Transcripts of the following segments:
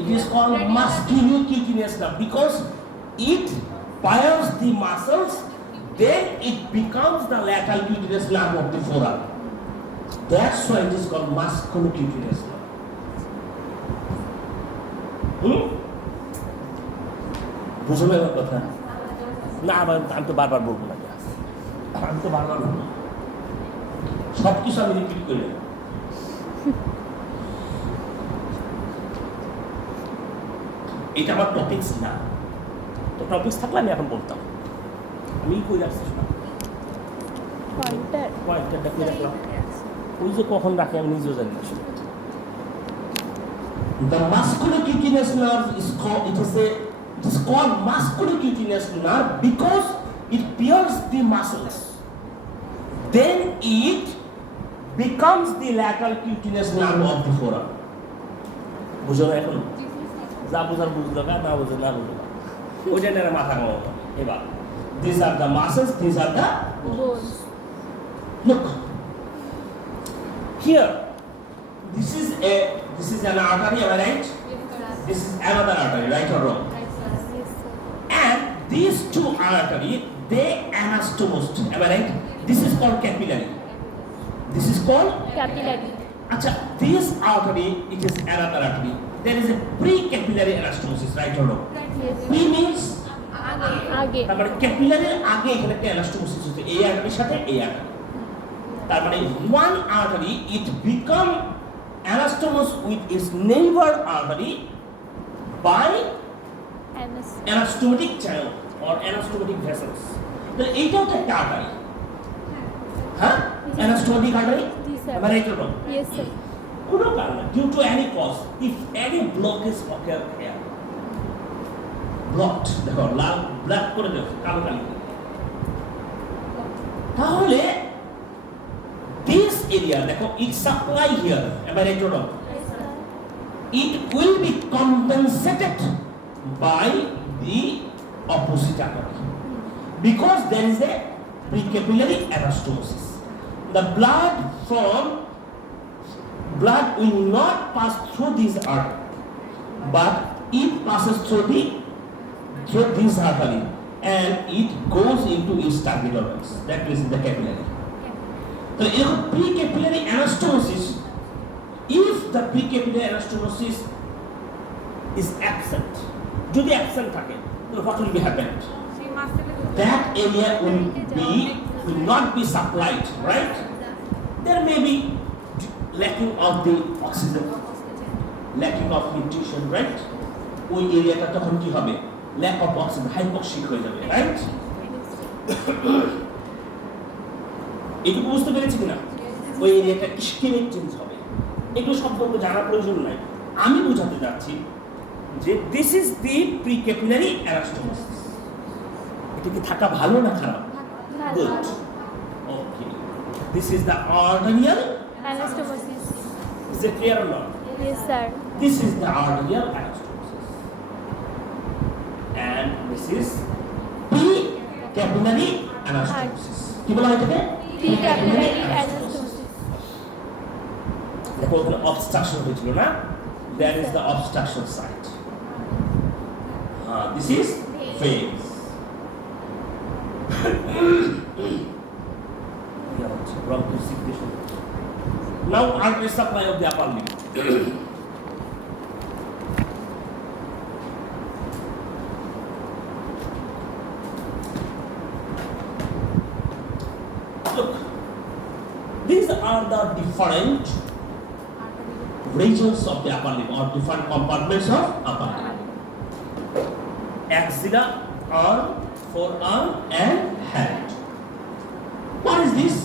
It is called musculocutaneous nerve because it fires the muscles, then it becomes the lateral cutaneous nerve of the forearm. That's why it is called musculocutaneous nerve. বুঝো না কথা না আমি তো বারবার বলবো না আমি তো বারবার বলবো সব কিছু আমি রিপিট করি এটা আমার টপিকস না তো টপিকস থাকলে আমি এখন বলতাম আমি কই রাখছি না পয়েন্টারটা কই রাখলাম ওই যে কখন রাখে আমি নিজেও জানি না The musculocutaneous nerve is called musculocutaneous nerve because it pierces the muscles. Then it becomes the lateral cutaneous nerve of the forearm. বুঝো না এখন যা বুঝার বুঝলো না বুঝো না বুঝো না ওই জন্য মাথা ঘামাবো এবার these are the muscles, these are the bones. Look here, this is an artery, am I right? This is another artery, right or wrong? And these two arteries, they anastomosed, am I right? This is called capillary. This is called capillary. Acha, this artery, it is another artery. There is a pre-capillary anastomosis, right or wrong? Yes. Pre means আগে তার মানে ক্যাপিলারির আগে এখানে একটা anastomosis হচ্ছে এই আর্টারির সাথে এই আর্টারি তার মানে one artery it become anastomosed with its neighbor artery by anastomotic channel or anastomotic vessels তাহলে এইটাও তো একটা আর্টারি হ্যাঁ anastomotic artery আমরা এটা বলবো yes sir কোনো কারণে due to any cause if any blockage occur here blocked দেখো লাল ব্ল্যাক করে দাও কালো কালি তাহলে this area দেখো it supply here am I right or wrong it will be compensated by the opposite artery because there is a precapillary anastomosis the blood will not pass through this artery but it passes through this artery and it goes into its target organs that is the capillary so in precapillary anastomosis if the precapillary anastomosis is absent যদি absent থাকে then what will be happened that area will not be supplied right there may be lacking of the oxygen lacking of nutrition right ওই এরিয়াটা তখন কি হবে lack of oxygen hypoxic হয়ে যাবে right এটুকু বুঝতে পেরেছি কিনা ওই এরিয়াটা ইসকেমিক চেঞ্জ হবে এগুলো শব্দ জানার প্রয়োজন নাই আমি বোঝাতে যাচ্ছি যে দিস ইজ দি প্রিক্যাপিলারি অ্যানাস্টোমোসিস এটা কি থাকা ভালো না খারাপ good okay this is the arterial anastomosis is it clear or not yes sir this is the arterial anastomosis and this is precapillary anastomosis কি বলা হয় এটাকে precapillary anastomosis দেখো ওখানে obstruction হয়েছিল না there is the obstruction site this is veins bronchosecretion now artery supply of the upper limb look these are the different regions of the upper limb or different compartments of upper limb axilla arm forearm and hand what is this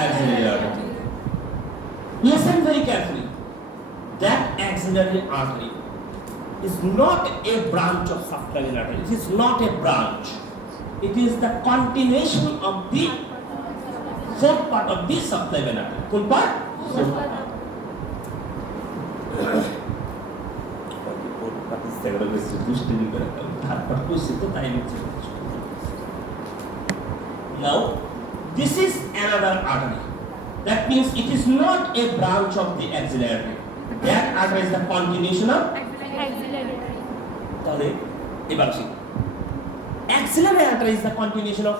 axillary artery listen very carefully that axillary artery is not a branch of subclavian artery it is not a branch it is the continuation of the fourth part of the subclavian artery full part fourth part now this is another artery that means it is not a branch of the axillary artery That artery is the continuation of Axillary. তাহলে এবার আসি axillary artery is the continuation of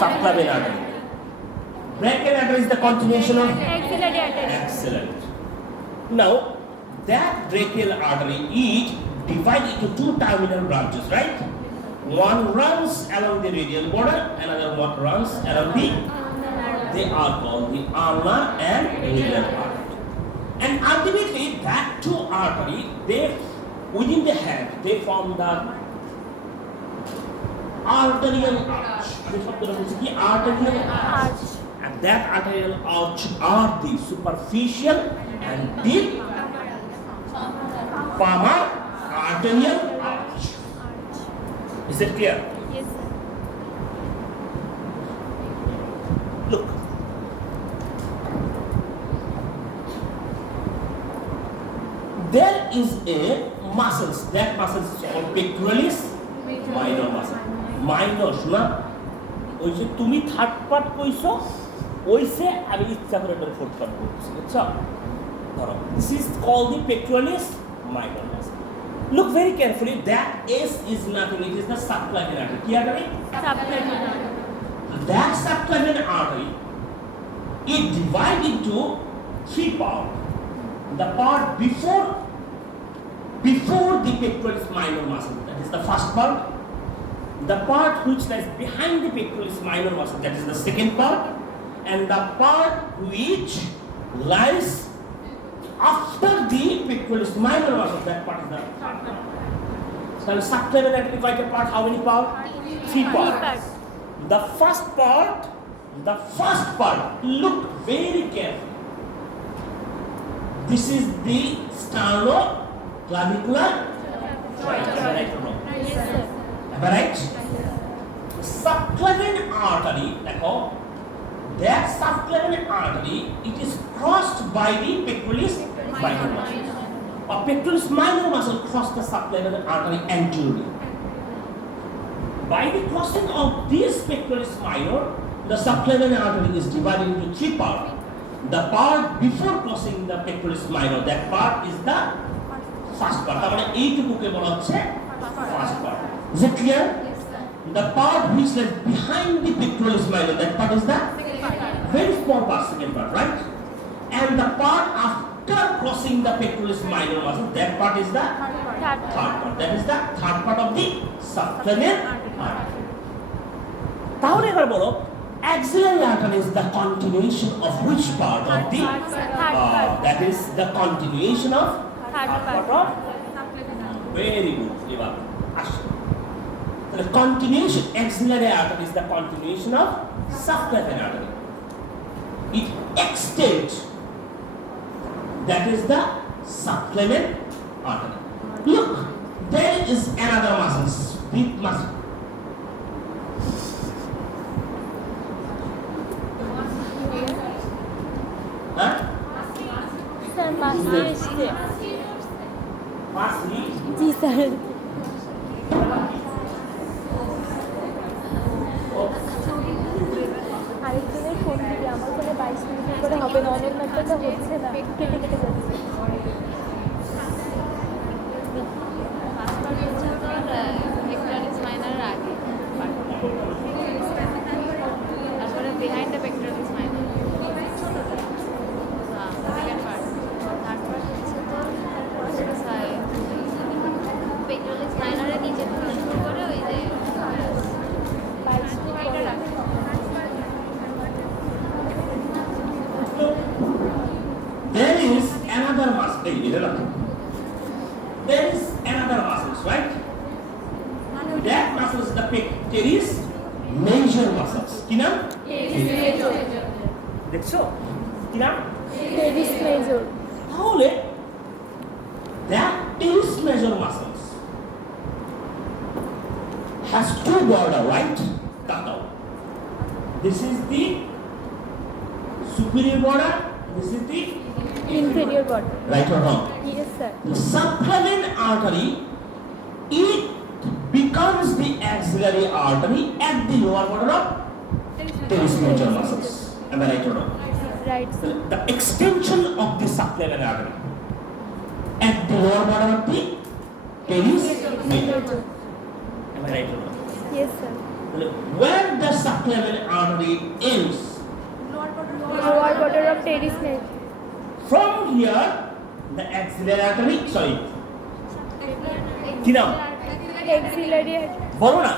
subclavian artery. Brachial artery is the continuation of Axillary artery. axillary. Now that brachial artery is divided into two terminal branches, right? One runs along the radial border, another one runs along the. They are called the ulnar and radial artery. And ultimately, that two artery, they within the head, they form the arterial arch. This is the arterial arch. And that arterial arch are the superficial and deep palmar arterial arch. Is it clear? Yes, sir. Look. There is a muscles. That muscle is called pectoralis minor muscle. Minor, শোনা ওই যে তুমি third part কইছো ওইসে আমি ইচ্ছা করে এটা ফোর্থ পার্ট করছি বুঝছো ধরো this is called the pectoralis minor muscle. Look very carefully. That S is nothing. It is the subclavian artery. কি artery? Subclavian artery. That subclavian artery it divides into three parts. The part before the pectoralis minor muscle, that is the first part. The part which lies behind the pectoralis minor muscle, that is the second part. And the part which lies after the pectoralis minor muscle, that part is the third part. So subclavian artery divided part, how many parts? Three parts. The first part, look very carefully. This is the sternoclavicular joint. Am I right or wrong? Yes, sir. Am I right? Subclavian artery, that subclavian artery, it is crossed by the pectoralis minor muscle. A pectoralis minor muscle crosses the subclavian artery anteriorly. By the crossing of this pectoralis minor, the subclavian artery is divided into three parts. The part before crossing the pectoralis minor, that part is the first part. তার মানে এইটুকুকে বলা হচ্ছে first part. Is it clear? Yes, sir. The part which lies behind the pectoralis minor, that part is the very small part, second part, right? And the part after crossing the pectoralis minor muscle, that part is the Third third part. That is the third part of the subclavian artery. তাহলে এবার বলো axillary artery is the continuation of which part of the Third part. that is the continuation of Third part part. of very good এবার আসো the continuation axillary artery is the continuation of subclavian artery. It extends, that is the subclavian artery. Look, there is another muscle, big muscle. Huh? Sir, মাসি এসছে। Muscle. জি sir. আরেকজনের phone দিবি, আমার ফোনে 22 minute করে হবে না, অনেক ম্যাচটা হচ্ছে না, কেটে কেটে যাচ্ছে। pectoralis minor আগে তারপরে behind the pectoralis minor second part third part হচ্ছে তো pectoralis minor এর নিচে থেকে শুরু করে ওই যে 22 মিনিট করে রাখো। There is another muscle. There is another muscle, right? That muscle is the pectoralis major muscles. কি নাম? দেখছো? কি নাম? Teres major. তাহলে that teres major muscles has two border, right? Tatao. This is the superior border. This is the Inferior body. right or wrong? Yes, sir. The subclavian artery, it becomes the axillary artery at the lower border of teres major muscles. Am I right or wrong? Right, sir. The extension of the subclavian artery. lower border of the teres major. Am I right or not? Yes, sir. Where the subclavian artery ends, Lower border of teres major. from here the axillary artery, sorry, কি নাম Axillary বলো না,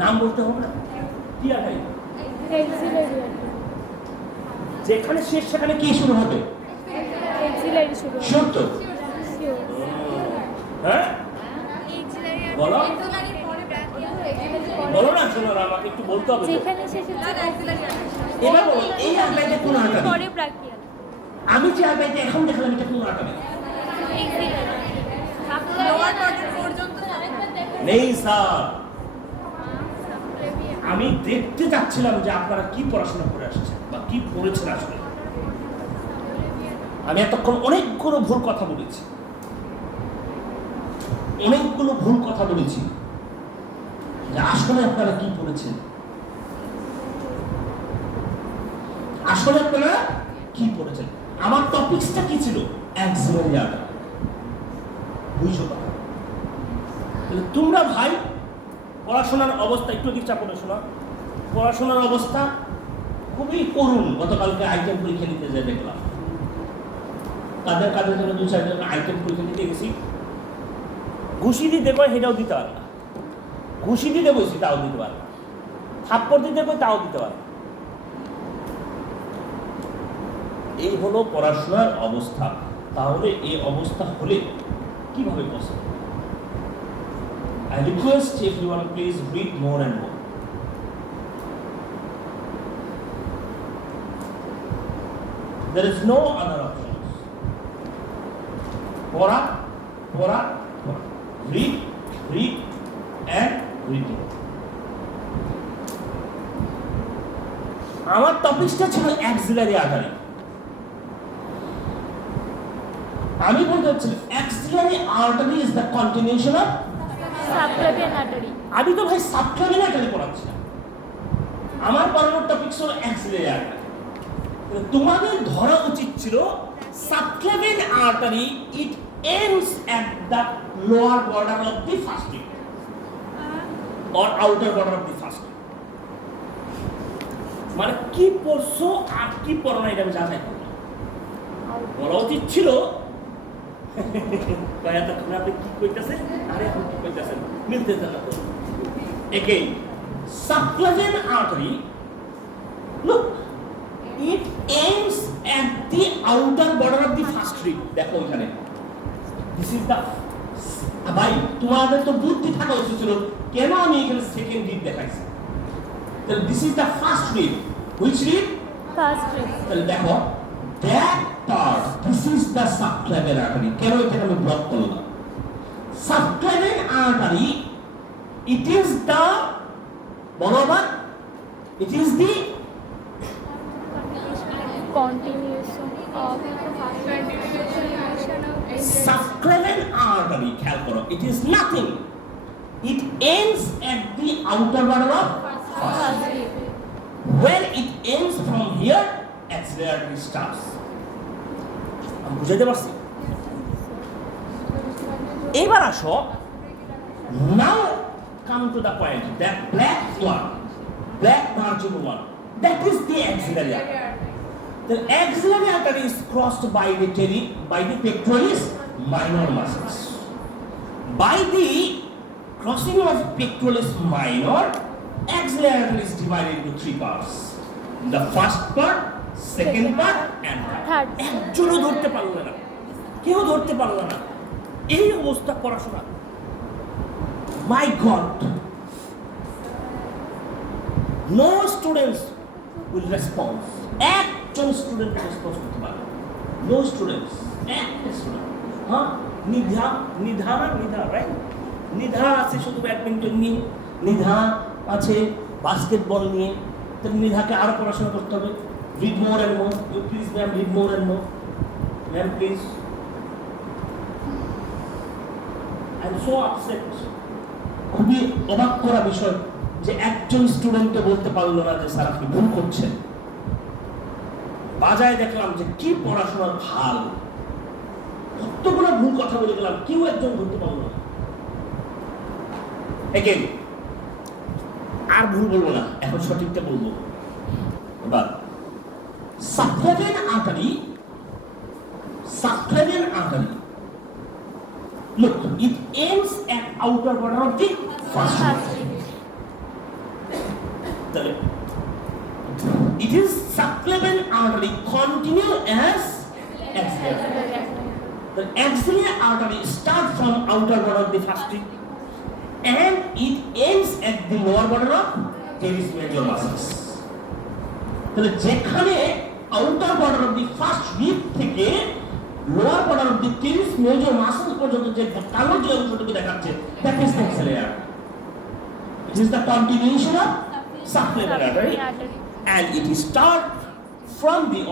নাম বলতে হবে না, কি artery axillary যেখানে শেষ সেখানে কি শুরু হবে, axillary শুরু হবে। শিওর তো? Sure. হ্যাঁ বলো বলো না, শোনো না, আমাকে একটু বলতে হবে তো। যেখানে শেষ হচ্ছে এবার বলো এই আর্টারিটা কোন আর্টারি? পরে ব্রাকিয়াল। আমি যে আর্টারিটা এখন দেখালাম এটা কোন আর্টারি? লোয়ার বর্ডার পর্যন্ত নেই স্যার, আমি দেখতে যাচ্ছিলাম যে আপনারা কি পড়াশোনা করে আসছেন বা কি পড়েছেন আসলে। আমি এতক্ষণ অনেকগুলো ভুল কথা বলেছি, অনেকগুলো ভুল কথা বলেছি যে আসলে আপনারা কি পড়েছেন, আসলে আপনারা কি পড়েছেন। আমার টপিকসটা কি ছিল? Axillary artery. বুঝছো কথা? তাহলে তোমরা ভাই পড়াশোনার অবস্থা একটু দিক চাপড়ে শোনা, পড়াশোনার অবস্থা খুবই করুণ। গতকালকে আইটেম পরীক্ষা দিতে যাই দেখলাম, কাদের জন্য দু চারজন আইটেম পরীক্ষা দিতে গেছি, ঘুষি দিতে কয় সেটাও দিতে পারে না, ঘুষি দিতে বসি তাও দিতে পারে না, থাপ্পড় দিতে কয় তাও দিতে পারে না। এই হলো পড়াশোনার অবস্থা। তাহলে এই অবস্থা হলে কিভাবে possible? I request everyone please read more and more. There is no other options. Pora. Read and read. আমার টপিকটা ছিল অ্যাক্সিলারি আর্টারি। আমি বলতে চাচ্ছি axillary artery is the continuation of subclavian artery. আমি তো ভাই সাবক্লাভিয়ান আর্টারি পড়াচ্ছি না, আমার পড়ানোর টপিক ছিল অ্যাক্সিলারি আর্টারি। তোমাদের ধরা উচিত ছিল subclavian artery it ends at the lower border of the first rib or outer border of the first rib. মানে কি পড়ছো আর কি পড়ো না এটা আমি যাচাই করবো। বলা উচিত ছিল এতক্ষণ আপনি কি কইতেছেন আরে এখন কি কইতেছেন মিলতেছে না তো। Again, subclavian artery, look, it ends at the outer border of the first rib. দেখো এখানে this is the ভাই তোমাদের তো বুদ্ধি থাকা উচিত ছিল, কেন আমি এখানে সেকেন্ড রিব দেখাইছি। তাহলে this is the first rib, which rib? First rib. তাহলে দেখো that part, this is the subclavian artery. কেন এখানে আমি ব্লক করলাম? Subclavian artery, it is the বরাবর, it is the continuation of subclavian artery. খেয়াল করো, it is nothing, it ends at the outer border of first rib. where it ends from here, axillary artery starts. আমি বুঝাইতে পারছি? এবার আসো, now come to the point, that black margin one, that is the axillary artery. The axillary artery is crossed by the pectoralis minor muscles. By the crossing of pectoralis minor, axillary artery is divided into three parts. The first part, second part, and Third. একজনও ধরতে পারলো না, কেউ ধরতে পারলো না। এই অবস্থা পড়াশোনা, my God, no students will response. একজন স্টুডেন্ট রেসপন্স করতে পারবে, নো স্টুডেন্টস, একটা স্টুডেন্ট। হ্যাঁ, নিধা রাইট, নিধা আছে শুধু ব্যাডমিন্টন নিয়ে, নিধা আছে বাস্কেটবল নিয়ে। তাহলে নিধাকে আরো পড়াশোনা করতে হবে। Read more and more. You please, ma'am, read more and more. Ma'am, please. I'm so upset. খুবই অবাক করা বিষয় যে একজন স্টুডেন্টকে বলতে পারলো না যে স্যার আপনি ভুল করছেন। বাজায় দেখলাম যে কি পড়াশোনার হাল। কতগুলো ভুল কথা বলে গেলাম, কেউ একজন ধরতে পারলো না। এগেইন আর ভুল বলবো না, এখন সঠিকটা বলবো। এবার subclavian artery, look, it ends at outer border of the first rib. It is subclavian artery continue as axillary. The axillary artery starts from outer border of the first rib and it ends at the lower border of teres major muscles. তাহলে যেখানে outer border of the first rib থেকে lower border of the teres major muscles পর্যন্ত যে কালো যে অংশটুকু দেখাচ্ছে, that is the axillary artery. It is the continuation of subclavian artery and it start from the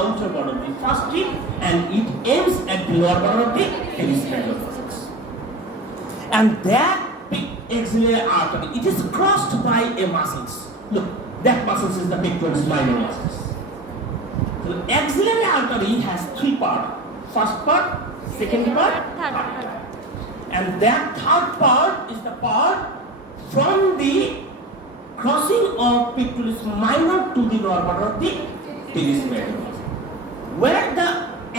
outer border of the first rib and it ends at the lower border of the teres major muscles. And that axillary artery, it is crossed by a muscles. Look, that muscles is the pectoralis minor muscles. So the axillary artery has three parts. First part, second part, third part. And that third part is the part from the crossing of pectoralis minor to the lower border of the teres major. Where the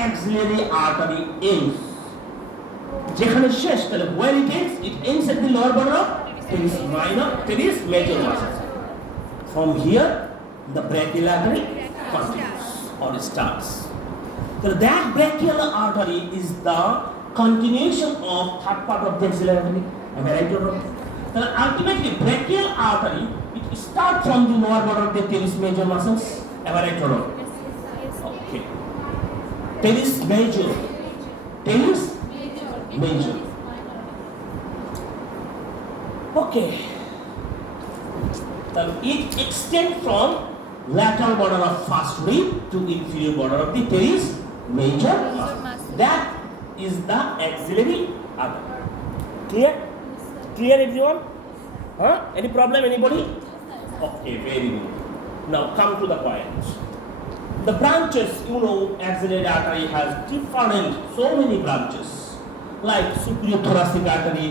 axillary artery ends, যেখানে শেষ, তাহলে where it ends at the lower border of teres major muscles. From here the brachial artery continues or starts. So that brachial artery is the continuation of third part of the axillary artery. Am I right or wrong? So ultimately brachial artery, it starts from the lower border of the teres major muscles. Am I right or wrong? Okay. Teres major. Okay. Then it extends from lateral border of first rib to inferior border of the teres major muscle. That is the axillary artery. Clear everyone? Any problem, anybody? Okay, very good. Now come to the point. The branches, axillary artery has so many branches, like superior thoracic artery,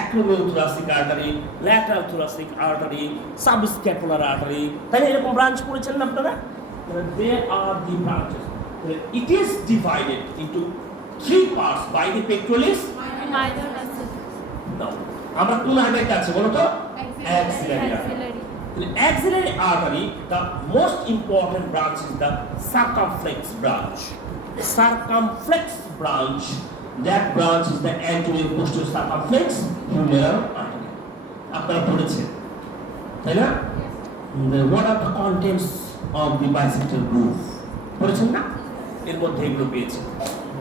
acromiothoracic artery, lateral thoracic artery, subscapular artery. তাহলে এরকম branch পড়েছেন না আপনারা? There are the branches. It is divided into three parts by the pectoralis minor muscle. Now, আমরা কোন artery আছে বলো তো? Axillary artery. The axillary artery, the most important branch is the circumflex branch. That branch is the anterior posterior circumflex humeral artery. আপনারা পড়েছেন, তাই না? What are the contents of the bisectal groove? পড়েছেন না? এর মধ্যে এগুলো পেয়েছেন।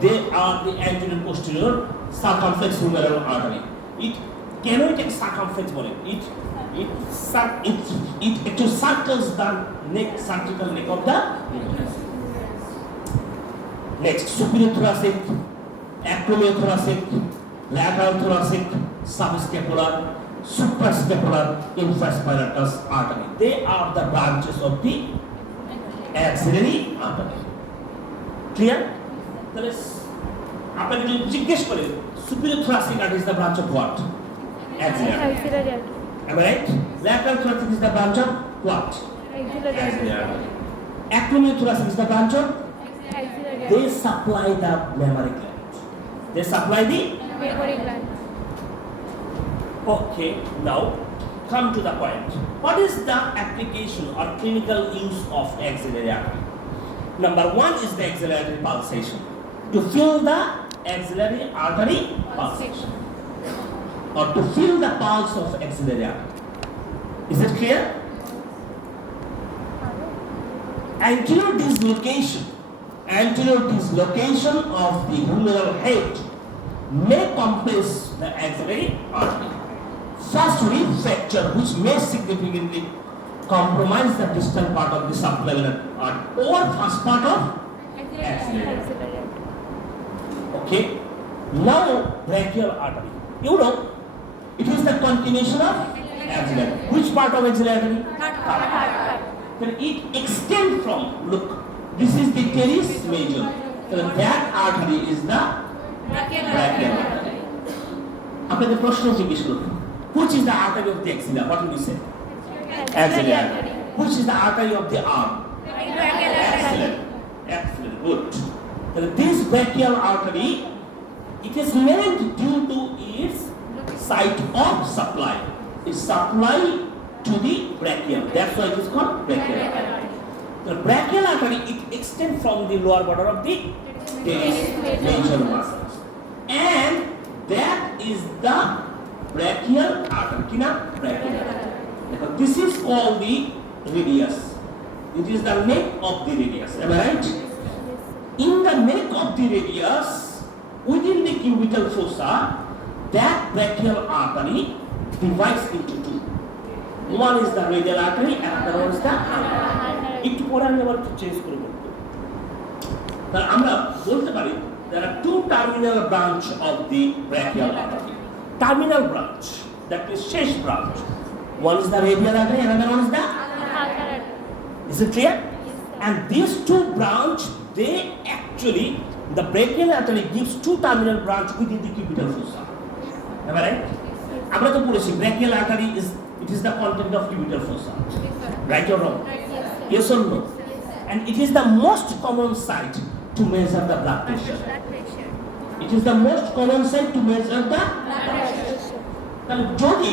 They are the anterior posterior circumflex humeral artery. Can we take circumflex বলে? It actually circles the cervical neck of the next superior thoracic, acromiothoracic, lateral thoracic, subscapular, suprascapular, infraspinatus artery. They are the branches of the axillary artery. Clear? তাহলে আপনি যদি জিজ্ঞেস করেন superior thoracic artery is the branch of what? Axillary artery. Am I right? Lateral thoracic is the branch of what? Axillary artery. Acromiothoracic is the branch of? Axillary artery. They supply the mammary gland. Mammary gland. Okay, now come to the point. What is the application or clinical use of axillary artery? Number one is the axillary artery pulsation. To feel the axillary artery pulsation. Or to feel the pulse of axillary artery. Is it clear? Anterior dislocation of the humeral head may compress the axillary artery. First rib fracture, which may significantly compromise the distal part of the subclavian artery or first part of axillary artery. Okay. Now brachial artery. It is the continuation of axillary. Which part of axillary artery? Third part. Then it extends from, look, This is the teres major. So that artery is the brachial artery. আপনাদের প্রশ্ন জিজ্ঞেস করুন, which is the artery of the axilla? What will you say? Axillary artery. Which is the artery of the arm? Excellent. Excellent. Good. So this brachial artery, it is named due to its site of supply. It supply to the brachial. That's why it is called brachial artery. The brachial artery, it extends from the lower border of the teres major muscles, and that is the brachial artery. Kina? Brachial artery. This is called the radius. It is the neck of the radius. Am I right? In the neck of the radius, within the cubital fossa, that brachial artery divides into two. One is the radial artery and another one is the ulnar. একটু পরে আমি আবার change করে বলবো। তাহলে আমরা বলতে পারি there are two terminal branch of the brachial artery. Terminal branch, that is শেষ branch. One is the radial artery and another one is the ulnar. Is it clear? And these two branch, they actually, the brachial artery gives two terminal branch within the cubital fossa. Am I right? আমরা তো পড়েছি brachial artery is, it is the content of cubital fossa. Right or wrong? Yes or no? And it is the most common site to measure the blood pressure. It is the most common site to measure the blood pressure. তাহলে যদি